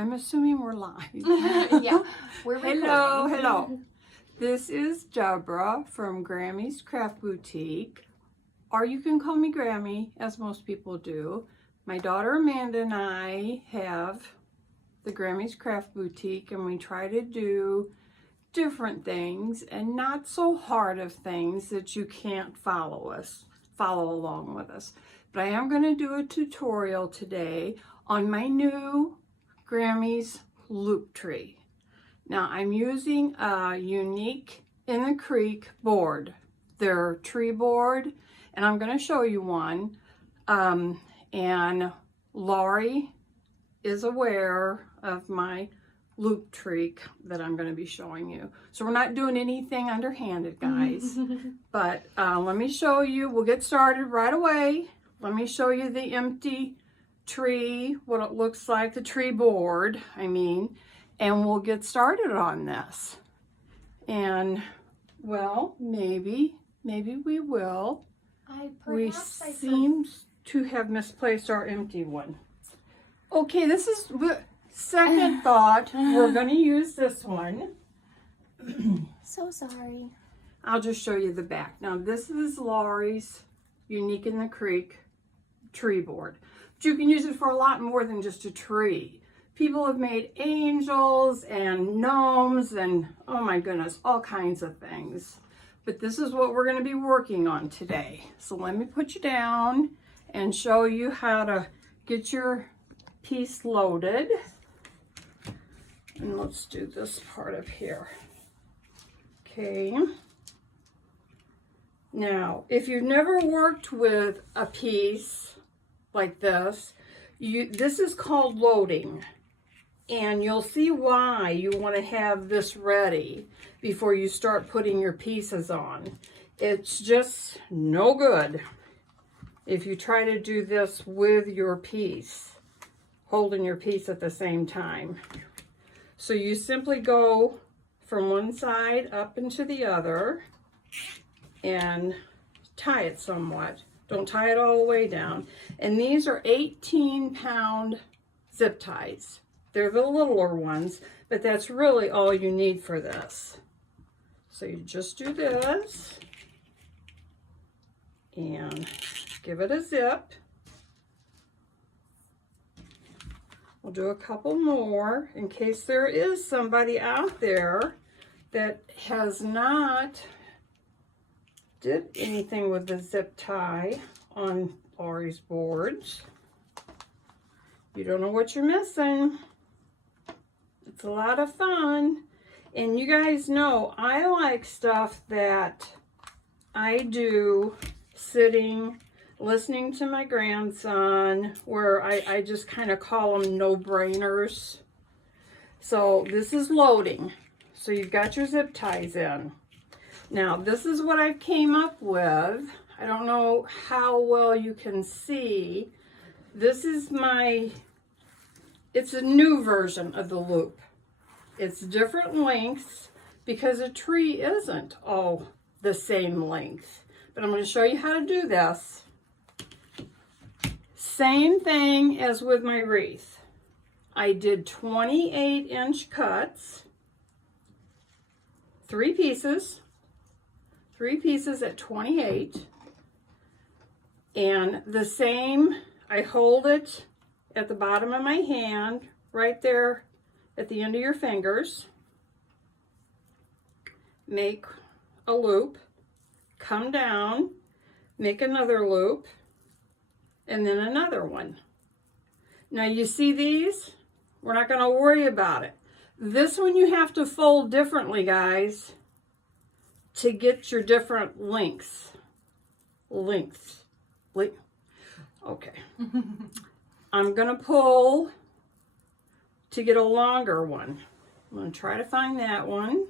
I'm assuming we're live. Yeah, we're recording. Hello. This is Deborah from Grammy's Craft Boutique, or you can call me Grammy, as most people do. My daughter Amanda and I have the Grammy's Craft Boutique, and we try to do different things and not so hard of things that you can't follow along with us. But I am going to do a tutorial today on my new Grammy's loop tree. Now I'm using a Unique in the Creek board, their tree board, and I'm going to show you one. And Laurie is aware of my loop tree that I'm going to be showing you. So we're not doing anything underhanded, guys. But let me show you. We'll get started right away. Let me show you the empty tree, what it looks like, the tree board, and we'll get started on this. And, well, maybe we will. We seem to have misplaced our empty one. Okay, this is second thought. We're going to use this one. So sorry. I'll just show you the back. Now, this is Laurie's Unique in the Creek tree board. But you can use it for a lot more than just a tree. People have made angels and gnomes and, oh my goodness, all kinds of things. But this is what we're going to be working on today. So let me put you down and show you how to get your piece loaded. And let's do this part of here. Okay. Now, if you've never worked with a piece like this, this is called loading. And you'll see why you want to have this ready before you start putting your pieces on. It's just no good if you try to do this with your piece, holding your piece at the same time. So you simply go from one side up into the other and tie it somewhat. Don't tie it all the way down. And these are 18-pound zip ties. They're the littler ones, but that's really all you need for this. So you just do this and give it a zip. We'll do a couple more in case there is somebody out there that has not did anything with the zip tie on Laurie's boards. You don't know what you're missing. It's a lot of fun. And you guys know I like stuff that I do sitting, listening to my grandson, where I just kind of call them no-brainers. So this is loading. So you've got your zip ties in. Now, this is what I came up with. I don't know how well you can see. This is it's a new version of the loop. It's different lengths because a tree isn't all the same length. But I'm going to show you how to do this. Same thing as with my wreath. I did 28-inch cuts, 3 pieces at 28, and the same, I hold it at the bottom of my hand, right there at the end of your fingers, make a loop, come down, make another loop, and then another one. Now you see these? We're not going to worry about it. This one you have to fold differently, guys, to get your different lengths. Okay. I'm going to pull to get a longer one. I'm going to try to find that one.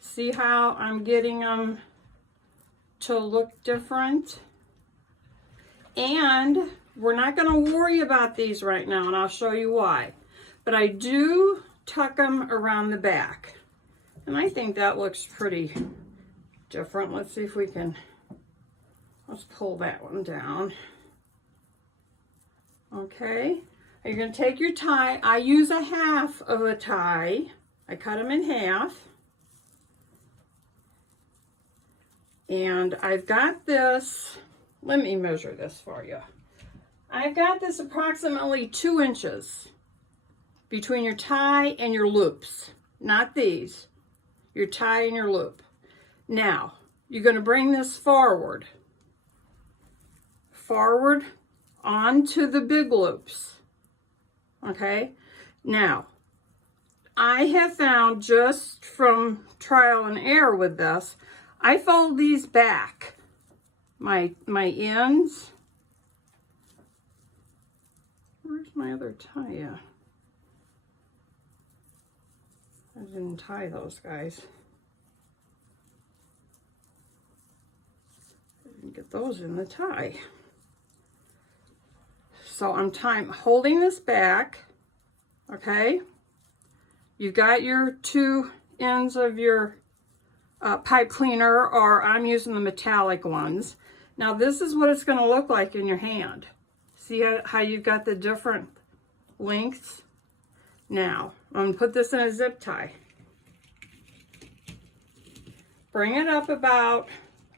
See how I'm getting them to look different. And we're not going to worry about these right now, and I'll show you why. But I do tuck them around the back. And I think that looks pretty different. Let's see if we can, let's pull that one down. Okay, You're going to take your tie. I use a half of a tie. I cut them in half. And I've got this, let me measure this for you. I've got this approximately 2 inches between your tie and your loops. Not these, your tie and your loop. Now, you're going to bring this forward onto the big loops. Okay, now I have found, just from trial and error with this, I fold these back, my ends. Where's my other tie at? I didn't tie those guys. I didn't get those in the tie. So I'm holding this back, okay? You got your 2 ends of your pipe cleaner, or I'm using the metallic ones. Now this is what it's going to look like in your hand. See how you've got the different lengths? Now, I'm going to put this in a zip tie. Bring it up about,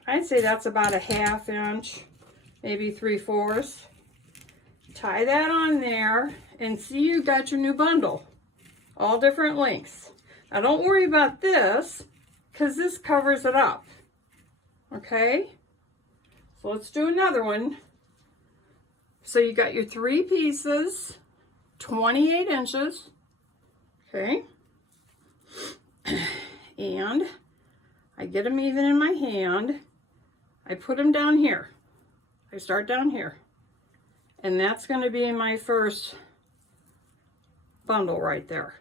I'd say that's about a 1/2 inch, maybe 3/4. Tie that on there, and see, you got your new bundle. All different lengths. Now don't worry about this, because this covers it up. Okay? So let's do another one. So you got your 3 pieces, 28 inches. Okay? And I get them even in my hand. I put them down here. I start down here. And that's going to be my first bundle right there.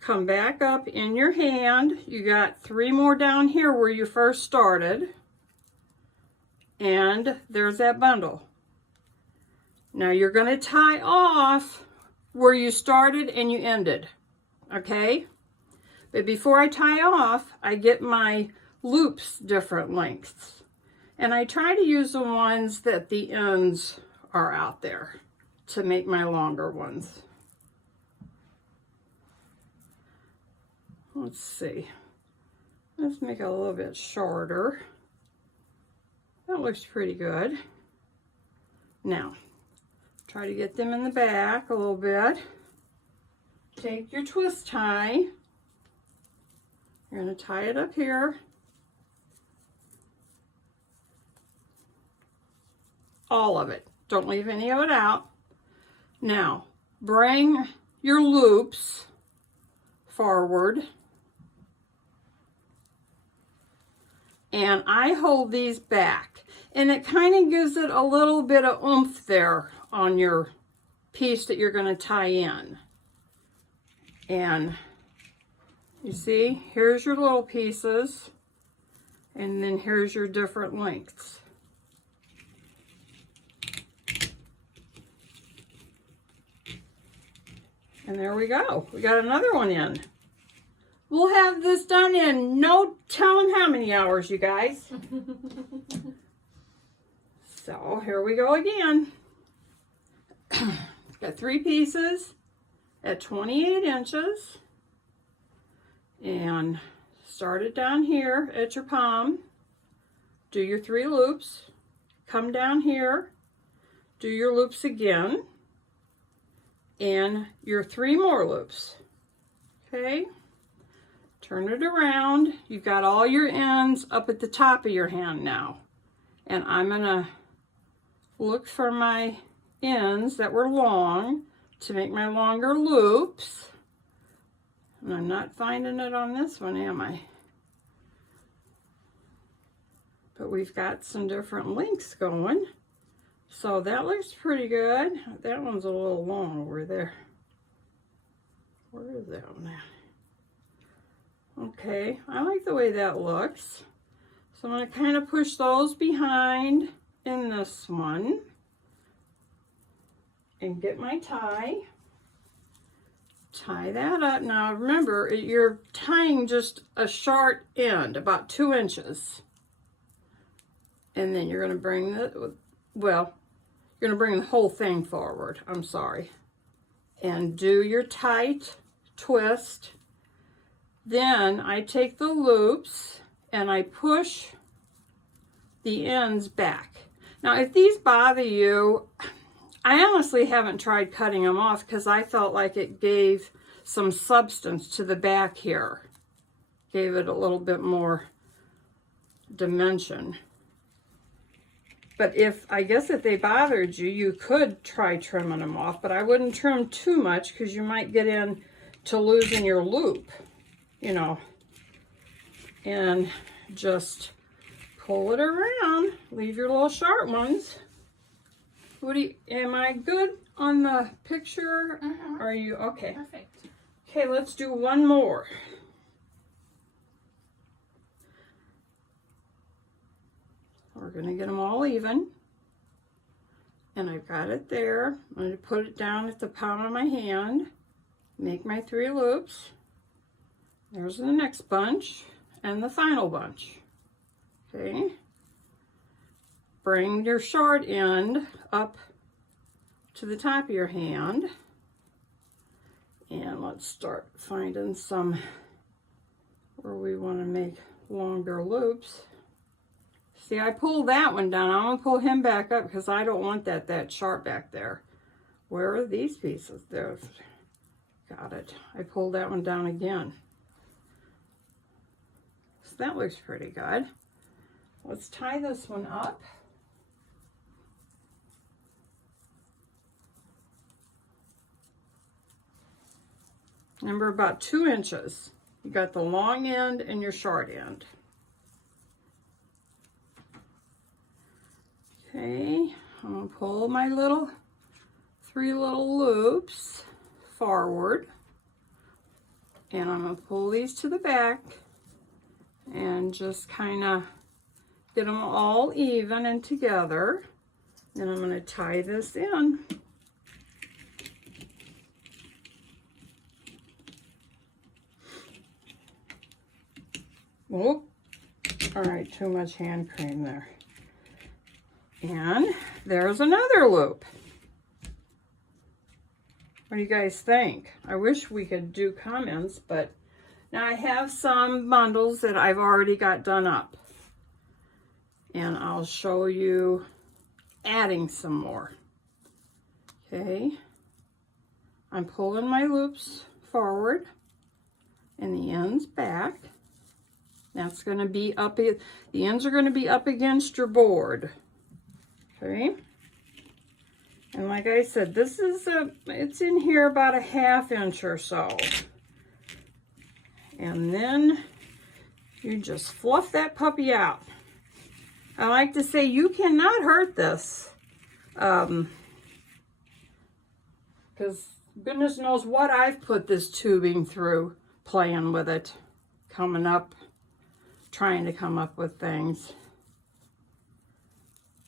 Come back up in your hand. You got 3 more down here where you first started. And there's that bundle. Now you're going to tie off where you started and you ended. Okay? But before I tie off, I get my loops different lengths. And I try to use the ones that the ends are out there to make my longer ones. Let's see. Let's make it a little bit shorter. That looks pretty good. Now, try to get them in the back a little bit. Take your twist tie. You're going to tie it up here. All of it. Don't leave any of it out. Now, bring your loops forward. And I hold these back. And it kind of gives it a little bit of oomph there on your piece that you're going to tie in. And you see, here's your little pieces. And then here's your different lengths. And there we go. We got another one in. We'll have this done in no telling how many hours, you guys. So here we go again. Got 3 pieces at 28 inches. And start it down here at your palm. Do your 3 loops. Come down here. Do your loops again. And your 3 more loops. Okay? Turn it around. You've got all your ends up at the top of your hand now. And I'm going to look for my ends that were long to make my longer loops. And I'm not finding it on this one, am I? But we've got some different lengths going. So that looks pretty good. That one's a little long over there. Where is that one at? Okay, I like the way that looks. So I'm going to kind of push those behind in this one. And get my tie. Tie that up. Now remember, you're tying just a short end, about 2 inches. And then you're going to bring the, well, you're gonna bring the whole thing forward, I'm sorry. And do your tight twist. Then I take the loops and I push the ends back. Now, if these bother you, I honestly haven't tried cutting them off because I felt like it gave some substance to the back here. Gave it a little bit more dimension. But I guess if they bothered you, you could try trimming them off, but I wouldn't trim too much because you might get into losing your loop, you know, and just pull it around. Leave your little sharp ones. Am I good on the picture? Are you okay? Perfect. Okay, let's do one more. We're gonna get them all even. And I've got it there. I'm gonna put it down at the palm of my hand. Make my 3 loops. There's the next bunch and the final bunch. Okay. Bring your short end up to the top of your hand. And let's start finding some where we want to make longer loops. See, I pulled that one down. I'm going to pull him back up because I don't want that sharp back there. Where are these pieces? There. Got it. I pulled that one down again. So that looks pretty good. Let's tie this one up. Remember, about 2 inches. You got the long end and your short end. Okay, I'm gonna pull my 3 little loops forward, and I'm gonna pull these to the back and just kind of get them all even and together. And I'm gonna tie this in. Whoop. All right, too much hand cream there. And there's another loop. What do you guys think? I wish we could do comments, but now I have some bundles that I've already got done up. And I'll show you adding some more. Okay. I'm pulling my loops forward and the ends back. That's going to be up, the ends are going to be up against your board. Okay. And like I said, this is it's in here about a 1/2 inch or so. And then you just fluff that puppy out. I like to say you cannot hurt this. Because goodness knows what I've put this tubing through playing with it. Coming up, trying to come up with things.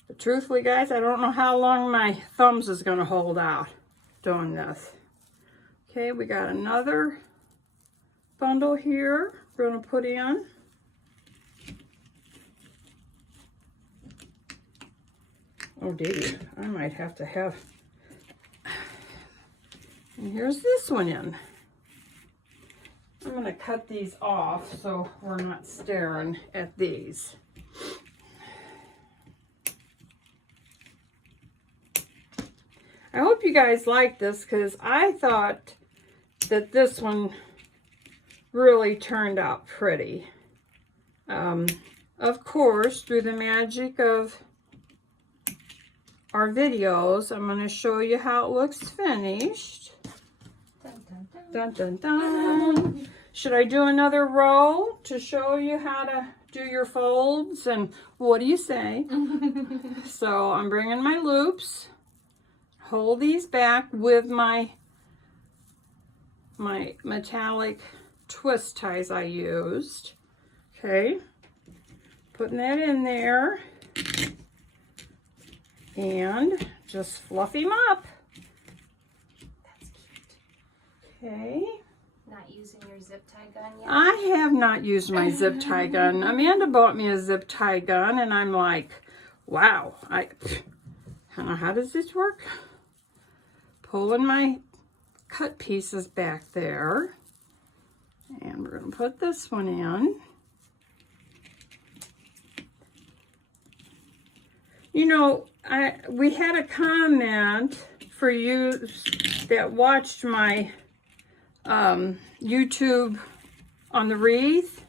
But truthfully, guys, I don't know how long my thumbs is going to hold out doing this. Okay, we got another bundle here we're going to put in. Oh, dear, I might have to have... And here's this one in. I'm going to cut these off so we're not staring at these. I hope you guys like this because I thought that this one really turned out pretty. Of course, through the magic of our videos, I'm going to show you how it looks finished. Dun, dun, dun. Should I do another row to show you how to do your folds? And what do you say? So I'm bringing my loops. Hold these back with my metallic twist ties I used. Okay, putting that in there and just fluff him up. That's cute. Okay. Not using your zip tie gun yet? I have not used my zip tie gun. Amanda bought me a zip tie gun and I'm like, wow, Now, how does this work? Pulling my cut pieces back there. And we're going to put this one in. You know, we had a comment for you that watched my YouTube on the wreath.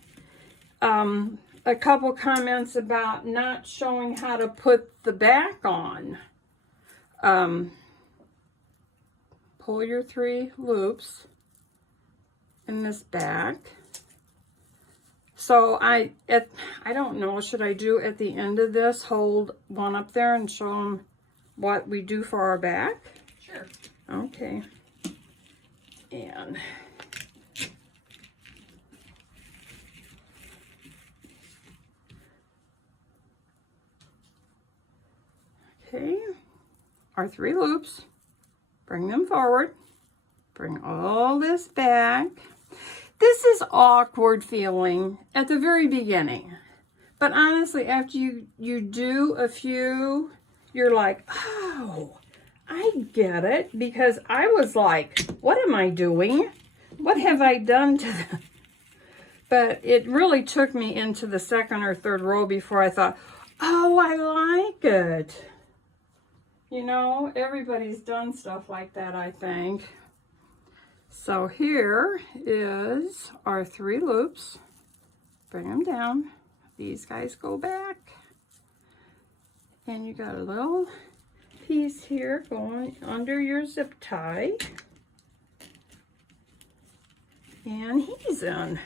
A couple comments about not showing how to put the back on. Pull your 3 loops in this back. So I don't know, should I do at the end of this, hold one up there and show them what we do for our back? Sure. Okay. And okay, our 3 loops, bring them forward, bring all this back. This is awkward feeling at the very beginning, but honestly, after you do a few, you're like, oh, I get it, because I was like, what am I doing? What have I done to them? But it really took me into the 2nd or 3rd row before I thought, oh, I like it. You know, everybody's done stuff like that, I think. So here is our 3 loops. Bring them down. These guys go back. And you got a little piece here going under your zip tie. And he's in.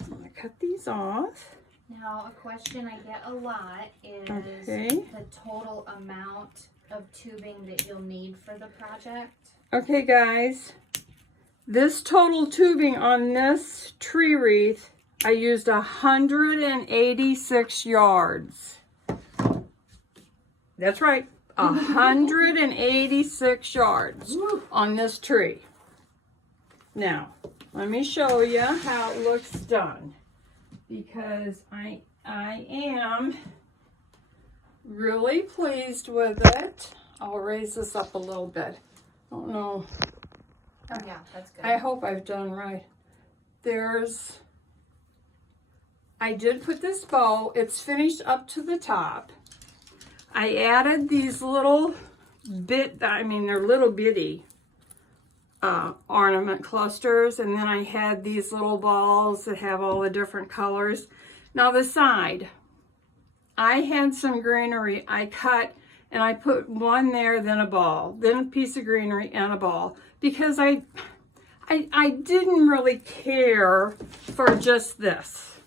I'm going to cut these off. Now, a question I get a lot is Okay. the total amount of tubing that you'll need for the project. Okay, guys, this total tubing on this tree wreath, I used 186 yards. That's right, 186 yards on this tree. Now, let me show you how it looks done, because I am really pleased with it. I'll raise this up a little bit. Don't know. Oh yeah, that's good. I hope I've done right. I did put this bow. It's finished up to the top. I added these little they're little bitty ornament clusters, and then I had these little balls that have all the different colors. Now the side, I had some greenery I cut, and I put one there, then a ball, then a piece of greenery and a ball, because I didn't really care for just this.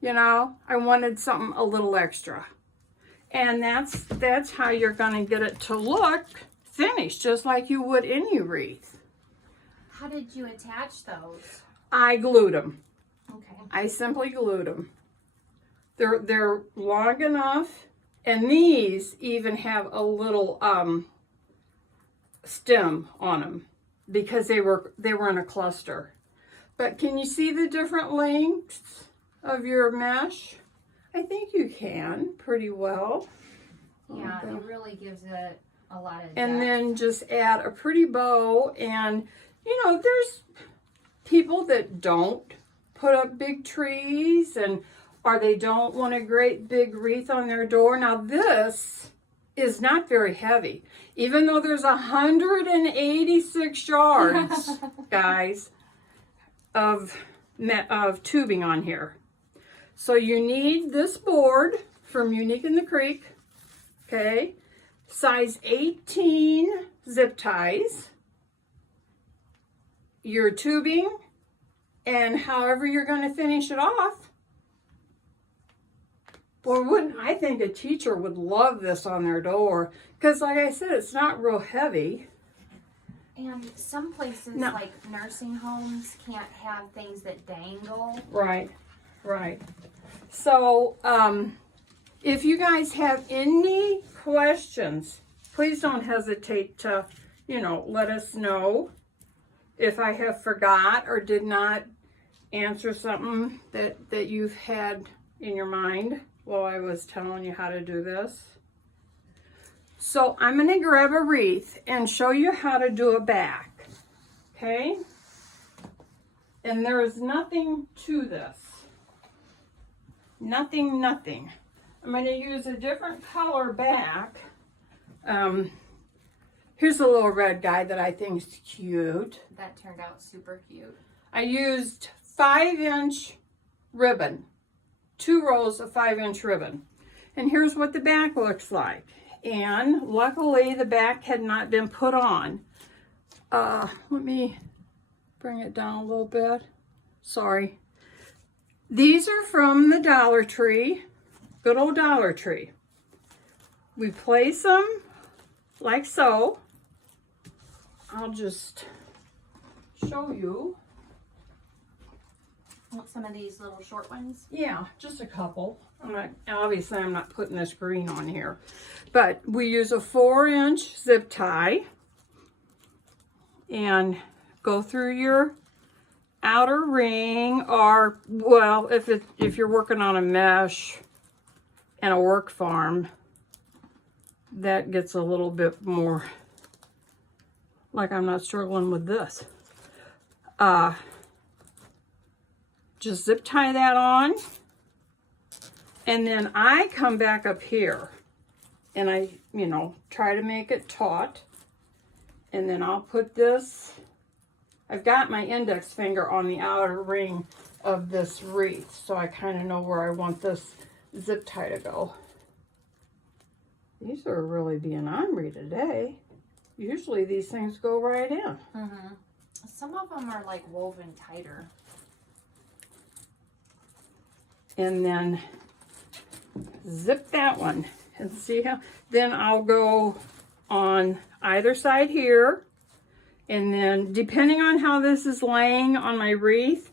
You know, I wanted something a little extra. And that's how you're going to get it to look finished, just like you would any wreath. How did you attach those? I glued them. Okay. I simply glued them. They're long enough, and these even have a little stem on them because they were in a cluster. But can you see the different lengths of your mesh? I think you can pretty well. Yeah, it really gives it a lot of depth. And then just add a pretty bow. And you know, there's people that don't put up big trees, or they don't want a great big wreath on their door. Now this is not very heavy, even though there's 186 yards, guys, of tubing on here. So you need this board from Unique in the Creek, okay? Size 18 zip ties, your tubing, and however you're going to finish it off. Well, I think a teacher would love this on their door, because like I said, it's not real heavy. And some places, like nursing homes, can't have things that dangle. Right. So, if you guys have any questions, please don't hesitate to, let us know if I have forgot or did not answer something that you've had in your mind while I was telling you how to do this. So I'm going to grab a wreath and show you how to do a back. Okay? And there is nothing to this. Nothing. I'm going to use a different color back. Here's a little red guy that I think is cute. That turned out super cute. I used 5-inch ribbon. 2 rows of 5-inch ribbon. And here's what the back looks like. And luckily the back had not been put on. Let me bring it down a little bit. Sorry. These are from the Dollar Tree. Good old Dollar Tree. We place them like so. I'll just show you. Want some of these little short ones? Yeah, just a couple. Obviously I'm not putting this green on here. But we use a 4-inch zip tie. And go through your outer ring, or, well, if you're working on a mesh and a work farm, that gets a little bit more, like I'm not struggling with this. Just zip tie that on, and then I come back up here and I, try to make it taut, and then I'll put this, I've got my index finger on the outer ring of this wreath, so I kind of know where I want this zip tie to go. These are really being ornery today. Usually these things go right in. Mm-hmm. Some of them are like woven tighter. And then zip that one and see how, then I'll go on either side here, and then depending on how this is laying on my wreath,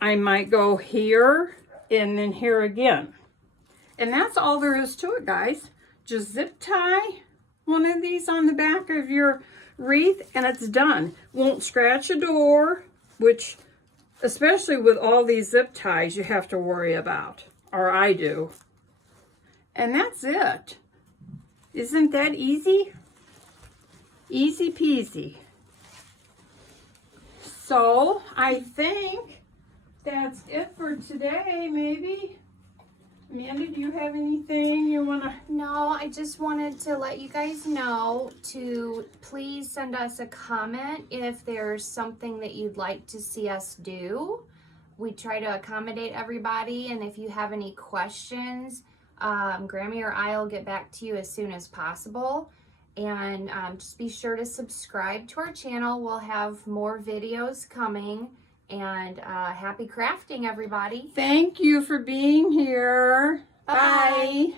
I might go here and then here again. And that's all there is to it, guys. Just zip tie one of these on the back of your wreath and it's done. Won't scratch a door, which especially with all these zip ties you have to worry about, or I do. And that's it. Isn't that easy? Easy peasy. So I think that's it for today, maybe. Amanda, do you have anything you want to? No, I just wanted to let you guys know to please send us a comment if there's something that you'd like to see us do. We try to accommodate everybody, and if you have any questions, Grammy or I will get back to you as soon as possible. And just be sure to subscribe to our channel. We'll have more videos coming. And happy crafting, everybody. Thank you for being here. Bye. Bye.